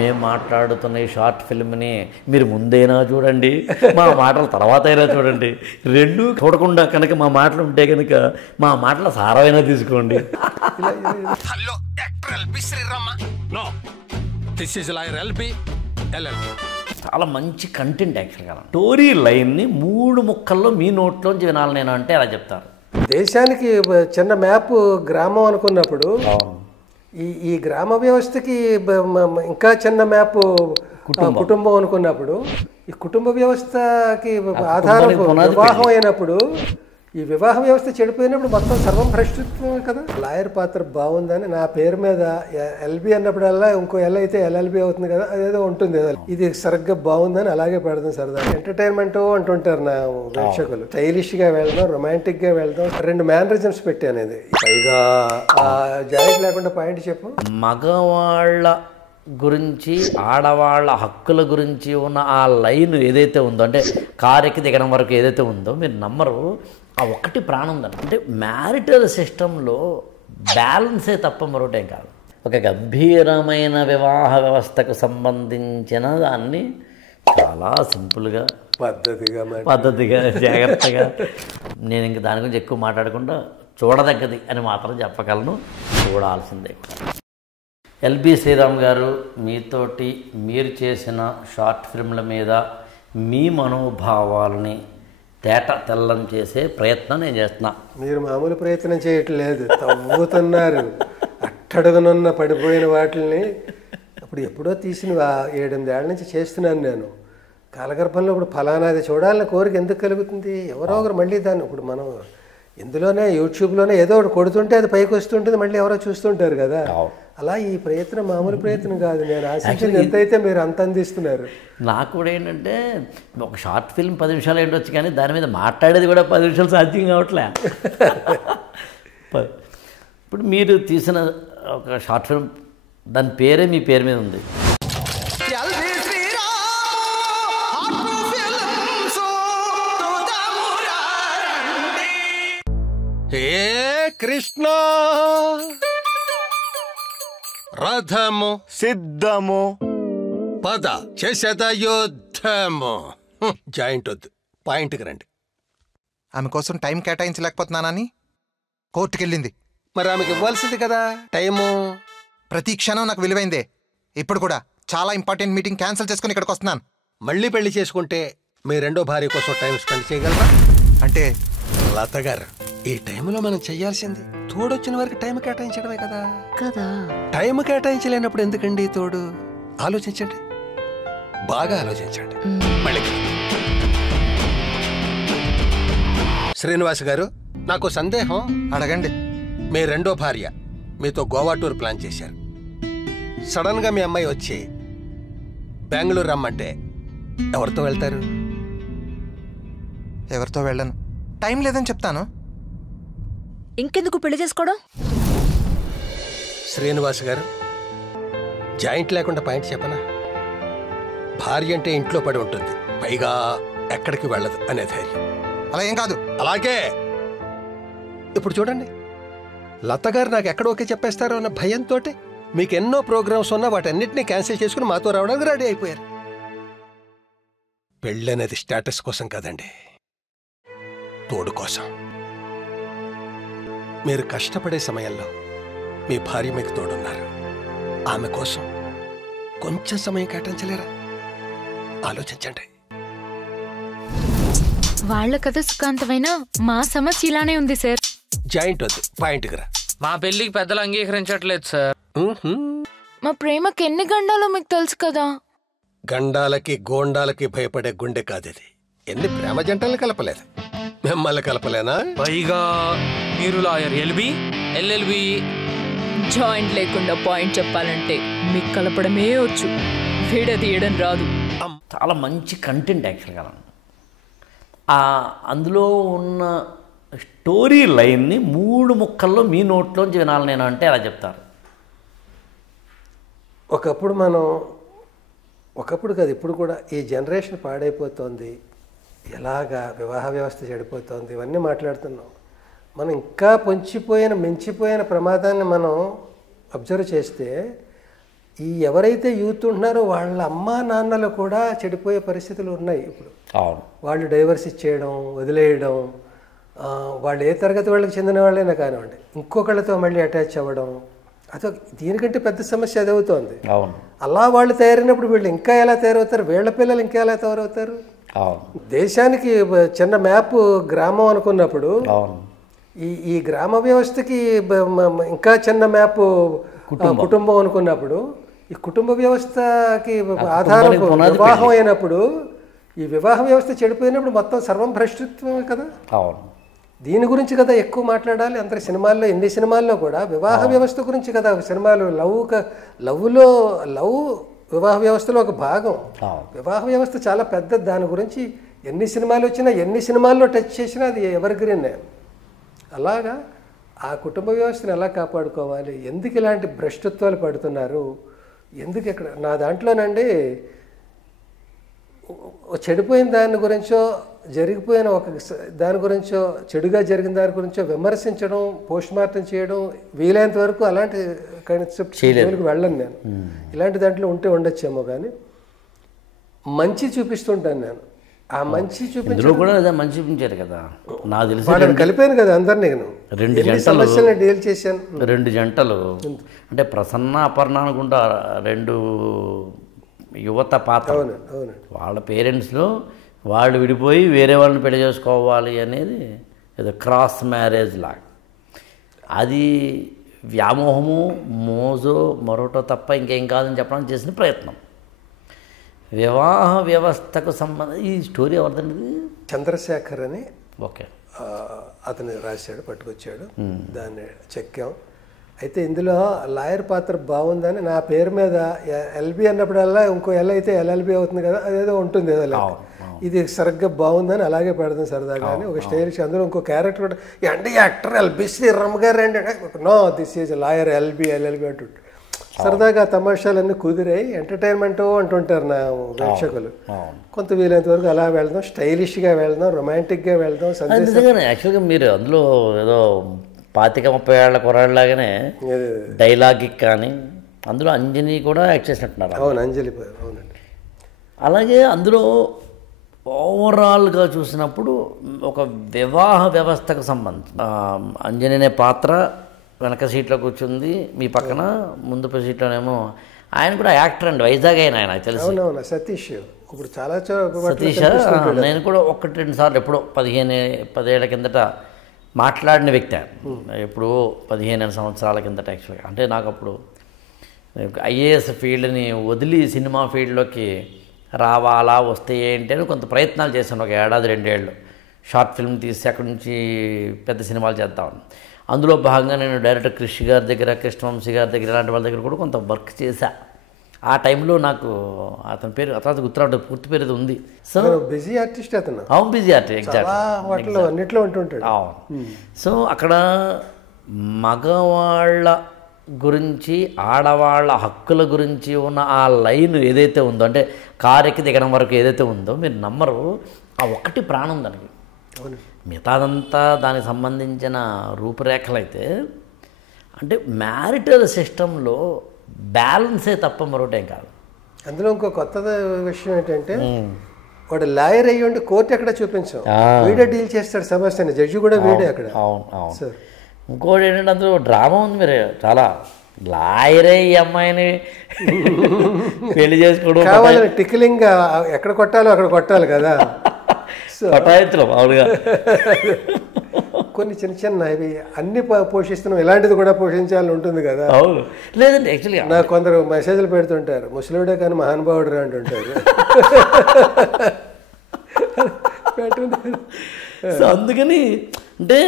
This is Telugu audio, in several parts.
మేము మాట్లాడుతున్న ఈ షార్ట్ ఫిల్మ్ని మీరు ముందైనా చూడండి, మా మాటలు తర్వాత అయినా చూడండి, రెండు చూడకుండా కనుక మా మాటలు ఉంటే కనుక మా మాటల సారమైనా తీసుకోండి. Hello actor LB Sriram. No, this is lawyer LB LLB. చాలా మంచి కంటెంట్ యాక్చువల్గా. స్టోరీ లైన్ని 3 ముక్కల్లో మీ నోట్లోంచి వినాలి నేను అంటే అలా చెప్తారు. దేశానికి చిన్న మ్యాప్ గ్రామం అనుకున్నప్పుడు ఈ గ్రామ వ్యవస్థకి ఇంకా చిన్న మ్యాప్ కుటుంబం అనుకున్నప్పుడు ఈ కుటుంబ వ్యవస్థకి ఆధారం వివాహం అయినప్పుడు ఈ వివాహ వ్యవస్థ చెడిపోయినప్పుడు మొత్తం సర్వం భ్రష్టిత్వం కదా. లాయర్ పాత్ర బాగుందని నా పేరు మీద ఎల్బి అన్నప్పుడల్లా ఇంకో ఎల్ అయితే ఎల్ఎల్బి అవుతుంది కదా, అదేదో ఉంటుంది. ఇది సరిగ్గా బాగుందని అలాగే పెడదాం. సరదా ఎంటర్టైన్మెంట్ అంటుంటారు నా ప్రేక్షకులు. స్టైలిష్ గా వెళ్దాం, రొమాంటిక్ గా వెళ్దాం. 2 మేనరిజమ్స్ పెట్టాను. ఇది పైగా జాయింట్ లేకుండా పాయింట్ చెప్పు. మగవాళ్ళ గురించి ఆడవాళ్ళ హక్కుల గురించి ఉన్న ఆ లైన్ ఏదైతే ఉందో, అంటే కారెక్కి దిగడం వరకు ఏదైతే ఉందో మీరు నమ్మరు, ఆ ఒక్కటి ప్రాణం ఉందని. అంటే మ్యారిటల్ సిస్టంలో బ్యాలెన్సే తప్ప మరొకటేం కాదు. ఒక గంభీరమైన వివాహ వ్యవస్థకు సంబంధించిన దాన్ని చాలా సింపుల్గా పద్ధతిగా జాగ్రత్తగా, నేను ఇంక దాని గురించి ఎక్కువ మాట్లాడకుండా చూడదగ్గది అని మాత్రం చెప్పగలను. చూడాల్సిందే. ఎల్బి శ్రీరామ్ గారు, మీతోటి మీరు చేసిన షార్ట్ ఫిల్మ్ల మీద మీ మనోభావాలని తెల్లం చేసే ప్రయత్నం నేను చేస్తున్నా. మీరు మామూలు ప్రయత్నం చేయట్లేదు, తవ్వుతున్నారు. అట్టడుగునున్న పడిపోయిన వాటిని ఇప్పుడు ఎప్పుడో తీసిన 7-8 ఏళ్ల నుంచి చేస్తున్నాను నేను. కాలగర్భంలో ఇప్పుడు ఫలానాది చూడాలని కోరిక ఎందుకు కలుగుతుంది? ఎవరో ఒకరు మళ్ళీ దాన్ని ఇప్పుడు మనం ఇందులోనే యూట్యూబ్లోనే ఏదో ఒకటి కొడుతుంటే అది పైకి వస్తుంటుంది, మళ్ళీ ఎవరో చూస్తుంటారు కదా. అలా ఈ ప్రయత్నం మామూలు ప్రయత్నం కాదు. నేను ఆశించింది ఎంతైతే మీరు అంత అందిస్తున్నారు. నాకు కూడా ఏంటంటే ఒక షార్ట్ ఫిల్మ్ 10 నిమిషాలు ఏంటొచ్చు, కానీ దాని మీద మాట్లాడేది కూడా 10 నిమిషాలు సాధ్యం కావట్లే. ఇప్పుడు మీరు తీసిన ఒక షార్ట్ ఫిల్మ్, దాని పేరే మీ పేరు మీద ఉంది. హే కృష్ణ, రథము సిద్ధము, పద చేసేద యుద్ధము. జాయింట్ వద్దు, పాయింట్కి రండి. ఆమె కోసం టైం కేటాయించలేకపోతున్నానని కోర్టుకెళ్ళింది. మరి ఆమెకి ఇవ్వాల్సింది కదా టైము. ప్రతి క్షణం నాకు విలువైందే. ఇప్పుడు కూడా చాలా ఇంపార్టెంట్ మీటింగ్ క్యాన్సిల్ చేసుకుని ఇక్కడికి వస్తున్నాను. మళ్ళీ పెళ్లి చేసుకుంటే మీ రెండో భార్య కోసం టైం స్పెండ్ చేయగలరా? అంటే లత గారు, ఈ టైంలో మనం చెయ్యాల్సింది తోడొచ్చిన వారికి టైం కేటాయించడమే కదా. టైం కేటాయించలేనప్పుడు ఎందుకండి తోడు? ఆలోచించండి, బాగా ఆలోచించండి. మళ్ళీ శ్రీనివాస్ గారు, నాకు సందేహం. అడగండి. మీ రెండో భార్య మీతో గోవా టూర్ ప్లాన్ చేశారు. సడన్ గా మీ అమ్మాయి వచ్చి బెంగళూరు రమ్మంటే ఎవరితో వెళ్తారు? ఎవరితో వెళ్ళను, టైం లేదని చెప్తాను. ఇంకెందుకు పెళ్లి చేసుకోవడం? శ్రీనివాస్ గారు, జాయింట్ లేకుండా పాయింట్ చెప్పనా? భార్య అంటే ఇంట్లో పడి ఉంటుంది, పైగా ఎక్కడికి వెళ్ళదు అనే ధైర్యం. అలా ఏం కాదు. అలాగే ఇప్పుడు చూడండి, లత గారు నాకు ఎక్కడ ఓకే చెప్పేస్తారో అన్న భయంతో మీకు ఎన్నో ప్రోగ్రామ్స్ ఉన్నా వాటన్నిటినీ క్యాన్సిల్ చేసుకుని మాతో రావడానికి రెడీ అయిపోయారు. పెళ్ళనేది స్టేటస్ కోసం కాదండి, తోడు కోసం. మీరు కష్టపడే సమయంలో మీ భార్య మీకు తోడున్నారు. ఆమె కోసం కొంచెం సమయం కేటాయించలేరా? ఆలోచించండి. వాళ్ళ కథ సుఖాంతమైన మా సమస్య ఇలానే ఉంది సార్. జాయింట్ వద్దు, పాయింట్కి రా. మా పెళ్లికి పెద్దలు అంగీకరించట్లేదు సార్. మా ప్రేమకి ఎన్ని గండాలో మీకు తెలుసు కదా. గండాలకి గోండాలకి భయపడే గుండె కాదిది. ఎన్ని ప్రేమ జంటల్ని కలపలేదు, మిమ్మల్ని కలపలేనా? పైగా మీరు లాయర్ ఎల్బి ఎల్ఎల్బి. జాయింట్ లేకుండా పాయింట్ చెప్పాలంటే మీకు కలపడమే వచ్చు, విడదీయడం రాదు. చాలా మంచి కంటెంట్ యాక్చువల్గా. అందులో ఉన్న స్టోరీ లైన్ని 3 ముక్కల్లో మీ నోట్లోంచి వినాలి నేను అంటే అలా చెప్తారు. ఒకప్పుడు కాదు, ఇప్పుడు కూడా ఈ జనరేషన్ పాడైపోతుంది, ఎలాగా వివాహ వ్యవస్థ చెడిపోతుంది, ఇవన్నీ మాట్లాడుతున్నాం. మనం ఇంకా మించిపోయిన ప్రమాదాన్ని మనం అబ్జర్వ్ చేస్తే ఈ ఎవరైతే యూత్ ఉంటున్నారో వాళ్ళ అమ్మా నాన్నలు కూడా చెడిపోయే పరిస్థితులు ఉన్నాయి ఇప్పుడు. అవును. వాళ్ళు డైవర్స్ ఇచ్చేయడం, వదిలేయడం, వాళ్ళు ఏ తరగతి వాళ్ళకి చెందిన వాళ్ళైనా కానివ్వండి, ఇంకొకళ్ళతో మళ్ళీ అటాచ్ అవ్వడం, అదొక దీనికంటే పెద్ద సమస్య అది అవుతోంది. అవును. అలా వాళ్ళు తయారైనప్పుడు వీళ్ళు ఇంకా ఎలా తయారవుతారు, వీళ్ళ పిల్లలు ఇంకా ఎలా తయారవుతారు? అవును. దేశానికి చిన్న మ్యాప్ గ్రామం అనుకున్నప్పుడు అవును. ఈ గ్రామ వ్యవస్థకి ఇంకా చిన్న మ్యాప్ కుటుంబం అనుకున్నప్పుడు, ఈ కుటుంబ వ్యవస్థకి ఆధారం వివాహం అయినప్పుడు, ఈ వివాహ వ్యవస్థ చెడిపోయినప్పుడు మొత్తం సర్వం భ్రష్టత్వమే కదా. అవును. దీని గురించి కదా ఎక్కువ మాట్లాడాలి. అందరి సినిమాల్లో, ఎన్ని సినిమాల్లో కూడా వివాహ వ్యవస్థ గురించి కదా సినిమాలు. లవ్ వివాహ వ్యవస్థలో ఒక భాగం. వివాహ వ్యవస్థ చాలా పెద్దది. దాని గురించి ఎన్ని సినిమాలు వచ్చినా, ఎన్ని సినిమాల్లో టచ్ చేసినా అది ఎవర్ గ్రీన్. అలాగా ఆ కుటుంబ వ్యవస్థను ఎలా కాపాడుకోవాలి, ఎందుకు ఇలాంటి భ్రష్టత్వాలు పడుతున్నారు, ఎందుకు ఇక్కడ నా దాంట్లోనండి చెడిపోయిన దాని గురించో, జరిగిపోయిన ఒక దాని గురించో, చెడుగా జరిగిన దాని గురించో విమర్శించడం, పోస్ట్ మార్టం చేయడం వీలైనంత వరకు అలాంటి జోలికి వెళ్ళను నేను. ఇలాంటి దాంట్లో ఉంటే ఉండొచ్చేమో, కానీ మంచి చూపిస్తుంటాను నేను. ఆ మంచి చూపించడం కూడా మంచి చూపించారు కదా. నాకు తెలిసి వాళ్ళని కలిపాను కదా అందరినీ. నేను 2 జంటలు సమస్యలను డీల్ చేశాను. 2 జంటలు అంటే ప్రసన్న అపర్ణ అనుకుంటా 2 యువత పాత్ర. వాళ్ళ పేరెంట్స్లో వాళ్ళు విడిపోయి వేరే వాళ్ళని పెళ్లి చేసుకోవాలి అనేది ఏదో క్రాస్ మ్యారేజ్ లాగా. అది వ్యామోహము, మోజో, మరొకటో తప్ప ఇంకేం కాదని చెప్పడానికి చేసిన ప్రయత్నం. వివాహ వ్యవస్థకు సంబంధించి ఈ స్టోరీ ఎవరిదండి? చంద్రశేఖర్ అని ఓకే, అతను రాశాడు, పట్టుకొచ్చాడు, దాన్ని చెక్కాం. అయితే ఇందులో లాయర్ పాత్ర బాగుందని నా పేరు మీద ఎల్బి అన్నప్పుడల్లా ఇంకో ఎల్ అయితే ఎల్ఎల్బి అవుతుంది కదా, అదేదో ఉంటుంది ఏదో. ఇది సరిగ్గా బాగుందని అలాగే పెడతాం సరదాగా అని ఒక స్టైలిష్. అందులో ఇంకో క్యారెక్టర్ కూడా, అంటే యాక్టర్ ఎల్బి శ్రీరామ్ గారు అండి, no this is lawyer LB అంటుంటారు. సరదాగా తమాషాలన్నీ కుదిరాయి, ఎంటర్టైన్మెంట్ అంటుంటారు నా ప్రేక్షకులు. కొంత వీలైనంత వరకు అలా వెళ్దాం, స్టైలిష్గా వెళ్దాం, రొమాంటిక్గా వెళ్దాం. యాక్చువల్గా మీరు అందులో ఏదో 25-30 ఏళ్ల కుర్రాళ్ళలాగానే డైలాగ్ కానీ అందులో అంజలి కూడా యాక్ట్ చేసినట్టున్నారు. అవును, అంజలి. అవునండి. అలాగే అందులో ఓవరాల్గా చూసినప్పుడు ఒక వివాహ వ్యవస్థకు సంబంధించి అంజలి అనే పాత్ర వెనక సీట్లో కూర్చుంది, మీ పక్కన ముందు సీట్లోనేమో ఆయన కూడా యాక్టర్ అండి, వైజాగ్ అయిన ఆయన తెలుసు. సతీష్. ఇప్పుడు చాలా సతీష్. నేను కూడా 1-2 సార్లు ఎప్పుడో 15 ఏళ్ల కిందట మాట్లాడిన వ్యక్తి. ఎప్పుడో 15 సంవత్సరాల కిందట యాక్చువల్గా. అంటే నాకు అప్పుడు ఐఏఎస్ ఫీల్డ్ని వదిలి సినిమా ఫీల్డ్లోకి రావాలా, వస్తే ఏంటి అని కొంత ప్రయత్నాలు చేశాను. 1 ఏడాది 2 ఏళ్ళు షార్ట్ ఫిల్మ్ తీసి అక్కడి నుంచి పెద్ద సినిమాలు చేద్దామని. అందులో భాగంగా నేను డైరెక్టర్ క్రిష్ గారి దగ్గర, కృష్ణవంశీ గారి దగ్గర, ఇలాంటి వాళ్ళ దగ్గర కూడా కొంత వర్క్ చేశా. ఆ టైంలో నాకు అతని పేరు తర్వాత గుర్తురాడు, పూర్తి పేరు ఇది ఉంది. సో బిజీ ఆర్టిస్ట్ అతను. అవును, బిజీ ఆర్టిస్ట్, ఎగ్జాక్ట్ అన్నిట్లో ఉంటుంటాడు. అవును. సో అక్కడ మగవాళ్ళ గురించి, ఆడవాళ్ళ హక్కుల గురించి ఉన్న ఆ లైన్ ఏదైతే ఉందో, అంటే కారెక్కి దిగడం వరకు ఏదైతే ఉందో, మీరు నమ్మరు, ఆ ఒక్కటి ప్రాణం దానికి. మిగతాదంతా దానికి సంబంధించిన రూపురేఖలు అయితే, అంటే మ్యారిటల్ సిస్టంలో బ్యాలెన్సే తప్ప మరొకటేం కాదు. అందులో ఇంకో కొత్త విషయం ఏంటంటే, వాడు లాయర్ అయ్యి ఉండి కోర్టు ఎక్కడ చూపించాం, వీడే డీల్ చేస్తాడు సమస్యని, జడ్జి కూడా వీడే అక్కడ. అవును అవును సార్. ఇంకోటి ఏంటంటే అందులో డ్రామా ఉంది. మీరు చాలా లాయరే ఈ అమ్మాయిని పెళ్లి చేసుకోవడం, కావాలని టిక్లింగ్ ఎక్కడ కొట్టాలో అక్కడ కొట్టాలి కదా, పటాయించడం మామూలుగా. కొన్ని చిన్న చిన్న ఇవి అన్ని పోషిస్తున్నాం, ఇలాంటిది కూడా పోషించాలని ఉంటుంది కదా. అవును. లేదండి, యాక్చువల్గా నాకు కొందరు మెసేజ్లు పెడుతుంటారు, ముసలిడే కానీ మహానుభావుడు అంటుంటారు. సో అందుకని అంటే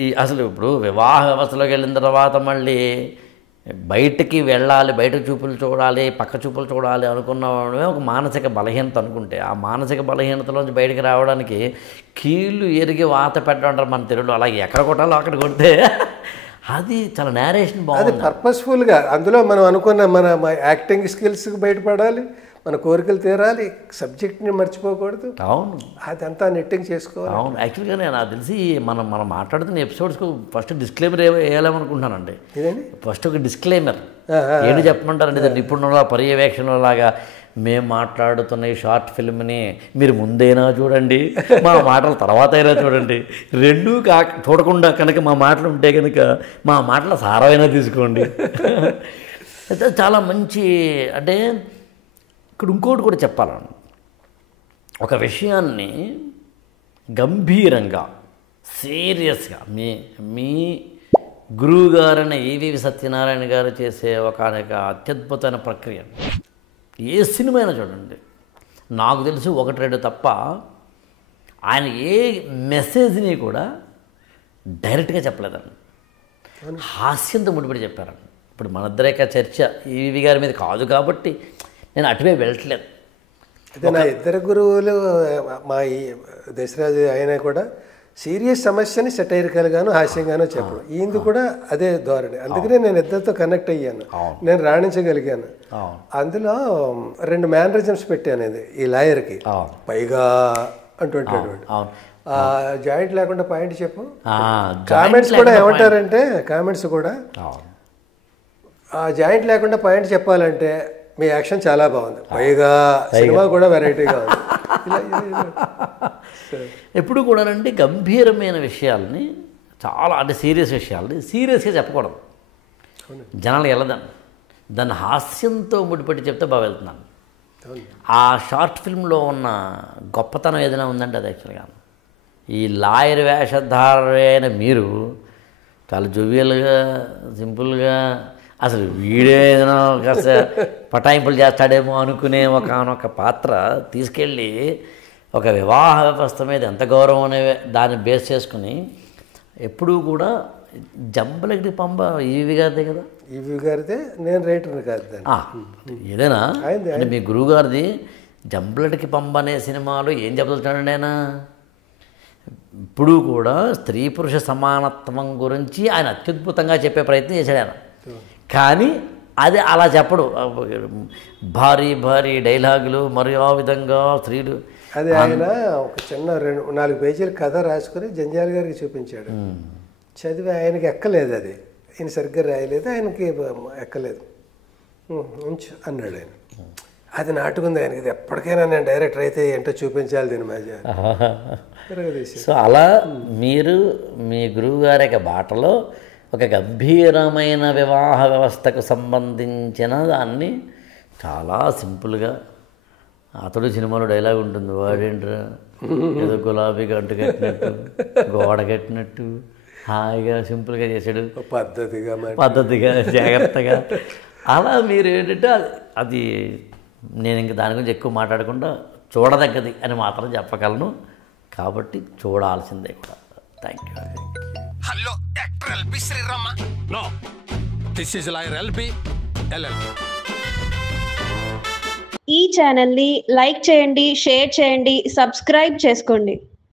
ఈ అసలు ఇప్పుడు వివాహ వ్యవస్థలోకి వెళ్ళిన తర్వాత మళ్ళీ బయటికి వెళ్ళాలి, బయట చూపులు చూడాలి, పక్క చూపులు చూడాలి అనుకున్నవే ఒక మానసిక బలహీనత అనుకుంటే, ఆ మానసిక బలహీనతలోంచి బయటికి రావడానికి కీళ్ళు ఎరిగి వాత పెట్టడం మన తెలుగులో, అలాగే ఎక్కడ కొట్టాలో అక్కడ కొడితే అది చాలా నేరేషన్ బాగుంది. అది పర్పస్ఫుల్గా అందులో మనం అనుకున్న మన యాక్టింగ్ స్కిల్స్కి బయటపడాలి, మన కోరికలు తీరాలి, సబ్జెక్ట్ని మర్చిపోకూడదు, అవును అదంతా నెట్టింగ్ చేసుకోవాలి. అవును. యాక్చువల్గా నేను నాకు తెలిసి మనం మాట్లాడుతున్న ఎపిసోడ్స్కు ఫస్ట్ డిస్క్లైమర్ వేయాలనుకుంటున్నానండి. ఇదేంటి ఫస్ట్ ఒక డిస్క్లైమర్ ఏంటి చెప్పమంటారండి? ఇది నిపుణుల పర్యవేక్షణలాగా మేము మాట్లాడుతున్న ఈ షార్ట్ ఫిల్మ్ని మీరు ముందైనా చూడండి, మా మాటలు తర్వాత అయినా చూడండి, రెండూ చూడకుండా కనుక మా మాటలు ఉంటే కనుక మా మాటల సారమైనా తీసుకోండి. అయితే చాలా మంచి, అంటే ఇక్కడ ఇంకోటి కూడా చెప్పాలను, ఒక విషయాన్ని గంభీరంగా సీరియస్గా మీ గురువుగారైన ఈవీవి సత్యనారాయణ గారు చేసే ఒక అత్యద్భుతమైన ప్రక్రియ. ఏ సినిమా అయినా చూడండి, నాకు తెలిసి 1-2 తప్ప ఆయన ఏ మెసేజ్ని కూడా డైరెక్ట్గా చెప్పలేదండి, హాస్యంతో ముడిపడి చెప్పారండి. ఇప్పుడు మన ఇద్దరేక చర్చ ఈవీవి గారి మీద కాదు కాబట్టి నేను అటువైపు వెళ్ళట్లేదు. అయితే నా ఇద్దరు గురువులు మా ఈ దశరాజు ఆయన కూడా సీరియస్ సమస్యని సెటైరికల్గాను హాస్యంగానూ చెప్పడం, ఈయనది కూడా అదే ధోరణి. అందుకనే నేను ఇద్దరితో కనెక్ట్ అయ్యాను, నేను రాణించగలిగాను. అందులో 2 మేనరిజమ్స్ పెట్టాను ఇది ఈ లాయర్కి. పైగా అంటుంటాడు జాయింట్ లేకుండా పాయింట్ చెప్పు. కామెంట్స్ కూడా ఏమంటారంటే, కామెంట్స్ కూడా జాయింట్ లేకుండా పాయింట్ చెప్పాలంటే మీ యాక్షన్ చాలా బాగుంది, పైగా సినిమా కూడా వెరైటీగా ఉంది. ఎప్పుడు కూడానండి గంభీరమైన విషయాల్ని, చాలా అంటే సీరియస్ విషయాల్ని సీరియస్గా చెప్పకూడదు, జనాలు వెళ్ళదండి. దాన్ని హాస్యంతో ముడిపెట్టి చెప్తే బాగా వెళ్తున్నాను. ఆ షార్ట్ ఫిల్మ్లో ఉన్న గొప్పతనం ఏదైనా ఉందంటే అది యాక్చువల్గా ఈ లాయర్ వేషధారైన మీరు చాలా జోవియల్గా, సింపుల్గా, అసలు వీడే ఏదైనా కాస్త పటాయింపులు చేస్తాడేమో అనుకునే ఒకనొక పాత్ర తీసుకెళ్ళి ఒక వివాహ వ్యవస్థ మీద ఎంత గౌరవం అనే దాన్ని బేస్ చేసుకుని ఎప్పుడూ కూడా జంబలకి పంబ ఈవి గారిదే కదా. ఈవి గారిదే, నేను రైటర్ని కాదు. ఏదైనా అంటే మీ గురువు గారిది జంబలటికి పంబ అనే సినిమాలో ఏం చెబుతున్నాడండి ఆయన? ఇప్పుడు కూడా స్త్రీ పురుష సమానత్వం గురించి ఆయన అత్యద్భుతంగా చెప్పే ప్రయత్నం చేశాడు ఆయన. కానీ అది అలా చెప్పడు, భారీ భారీ డైలాగులు, మరి ఆ విధంగా స్త్రీలు. అది ఆయన ఒక చిన్న 2-4 పేజీల కథ రాసుకొని జంజాల గారికి చూపించాడు. చదివి ఆయనకి ఎక్కలేదు, అది ఈయన సరిగ్గా రాయలేదు, ఆయనకి ఎక్కలేదు, ఉంచు అన్నాడు ఆయన. అది నాటుకుంది ఆయనకి, ఇది ఎప్పటికైనా నేను డైరెక్టర్ అయితే ఏంటో చూపించాలి దీని మధ్య. సో అలా మీరు మీ గురువు గారి యొక్క బాటలో ఒక గంభీరమైన వివాహ వ్యవస్థకు సంబంధించిన దాన్ని చాలా సింపుల్గా, అతడు సినిమాలో డైలాగ్ ఉంటుంది, వాడేంట్రా ఏదో గులాబీ గంటు కట్టినట్టు గోడ కట్టినట్టు హాయిగా సింపుల్గా చేశాడు, పద్ధతిగా జాగ్రత్తగా. అలా మీరు ఏంటంటే అది నేను ఇంక దాని గురించి ఎక్కువ మాట్లాడకుండా చూడదగ్గది అని మాత్రం చెప్పగలను, కాబట్టి చూడాల్సిందే కూడా. Thank you. Hello actor LB Sriram. No, this is lawyer LB LLB. ఈ ఛానల్ని లైక్ చేయండి, షేర్ చేయండి, సబ్స్క్రైబ్ చేసుకోండి.